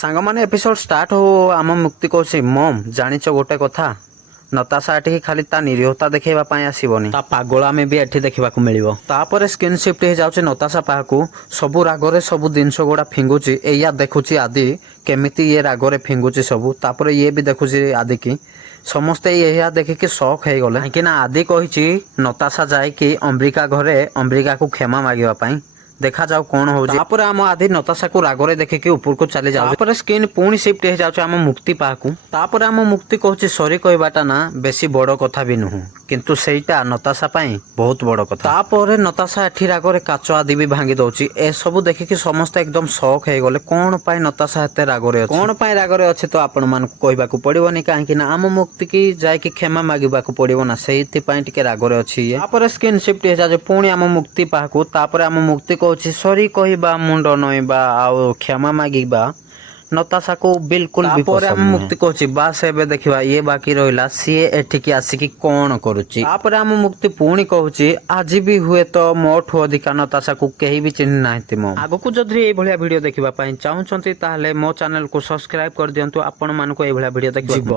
ସାଙ୍ଗମାନେ episode start ହଉ ଆମ ମୁକ୍ତି କହୁଛି ମମ୍ ଜାଣିଛ ଗୋଟେ କଥା ନତାଶା ଏଠିକି ଖାଲି ତା ନିରୀହତା ଦେଖେଇବା ପାଇଁ ଆସିବନି, ତା ପାଗଳାମି ବି ଏଠି ଦେଖିବାକୁ ମିଳିବ। ତାପରେ ସ୍କ୍ରିନ୍ ସିଫ୍ଟ ହେଇଯାଉଛି ନତାଶା ପାଖକୁ। ସବୁ ରାଗରେ ସବୁ ଜିନିଷ ଗୁଡା ଫିଙ୍ଗୁଛି। ଏଇଆ ଦେଖୁଛି ଆଦି କେମିତି ଇଏ ରାଗରେ ଫିଙ୍ଗୁଛି ସବୁ। ତାପରେ ଇଏ ବି ଦେଖୁଛି ଆଦି କି ସମସ୍ତେ ଏହା ଦେଖିକି ସକ୍ ହେଇଗଲେ, କାହିଁକି ନା ଆଦି କହିଛି ନତାଶା ଯାଇକି ଅମ୍ବିକା ଘରେ ଅମ୍ବିକାକୁ କ୍ଷମା ମାଗିବା ପାଇଁ। ଦେଖାଯାଉ କଣ ହଉଛି। ତାପରେ ଆମ ଆଦି ନତାଶାକୁ ରାଗରେ ଦେଖିକି ଉପରକୁ ଚାଲି ଯାଉଛି। ତାପରେ ସ୍କ୍ରିନ୍ ପୁଣି ସିଫ୍ଟ ହେଇଯାଉଛି ଆମ ମୁକ୍ତି ପାଖକୁ। ତାପରେ ଆମ ମୁକ୍ତି କହୁଛି ସରି କହିବାଟା ନା ବେଶୀ ବଡ କଥା ବି ନୁହଁ, କିନ୍ତୁ ସେଇଟା ନତାଶା ପାଇଁ ବହୁତ ବଡ କଥା। ତାପରେ ନତାଶା ଏଠି ରାଗରେ କାଚ ଆଦି ବି ଭାଙ୍ଗି ଦଉଛି। ଏସବୁ ଦେଖିକି ସମସ୍ତେ ଏକଦମ ସକ୍ ହେଇଗଲେ। କଣ ପାଇଁ ନତାଶା ଏତେ ରାଗରେ ଅଛି, କଣ ପାଇଁ ରାଗରେ ଅଛି ତ ଆପଣ ମାନଙ୍କୁ କହିବାକୁ ପଡିବନି, କାହିଁକି ନା ଆମ ମୁକ୍ତି କି ଯାଇକି କ୍ଷମା ମାଗିବାକୁ ପଡିବ ନା, ସେଇଥିପାଇଁ ଟିକେ ରାଗରେ ଅଛି ଇଏ। ତାପରେ ସ୍କ୍ରିନ୍ ସିଫ୍ଟ ହେଇଯାଉଛି ପୁଣି ଆମ ମୁକ୍ତି ପାଖକୁ। ତାପରେ ଆମ ମୁକ୍ତି କହୁଛି ସରି କହିବା, ମୁଣ୍ଡ ନଇଁବା ଆଉ କ୍ଷମା ମାଗିବା ନତାଶାକୁ ବିଲକୁଲ ବି ପସନ୍ଦ ନୁହେଁ। ତାପରେ ଆମ ମୁକ୍ତି କହୁଛି ବାସ୍ ଏବେ ଦେଖିବା ଇଏ ବାକି ରହିଲା ସିଏ ଏଠିକି ଆସିକି କଣ କରୁଛି। ତାପରେ ଆମ ମୁକ୍ତି ପୁଣି କହୁଛି ଆଜି ବି ହୁଏତ ମୋଠୁ ଅଧିକା ନତାଶାକୁ କେହି ବି ଚିହ୍ନି ନାହାନ୍ତି। ମୁଁ ଆଗକୁ ଯଦି ଏଇଭଳିଆ ଭିଡିଓ ଦେଖିବା ପାଇଁ ଚାହୁଁଛନ୍ତି ତାହେଲେ ମୋ ଚ୍ୟାନେଲକୁ ସବସ୍କ୍ରାଇବ କରିଦିଅନ୍ତୁ। ଆପଣ ମାନଙ୍କୁ ଏଇଭଳିଆ ଭିଡିଓ ଦେଖିବାକୁ ଯିବ।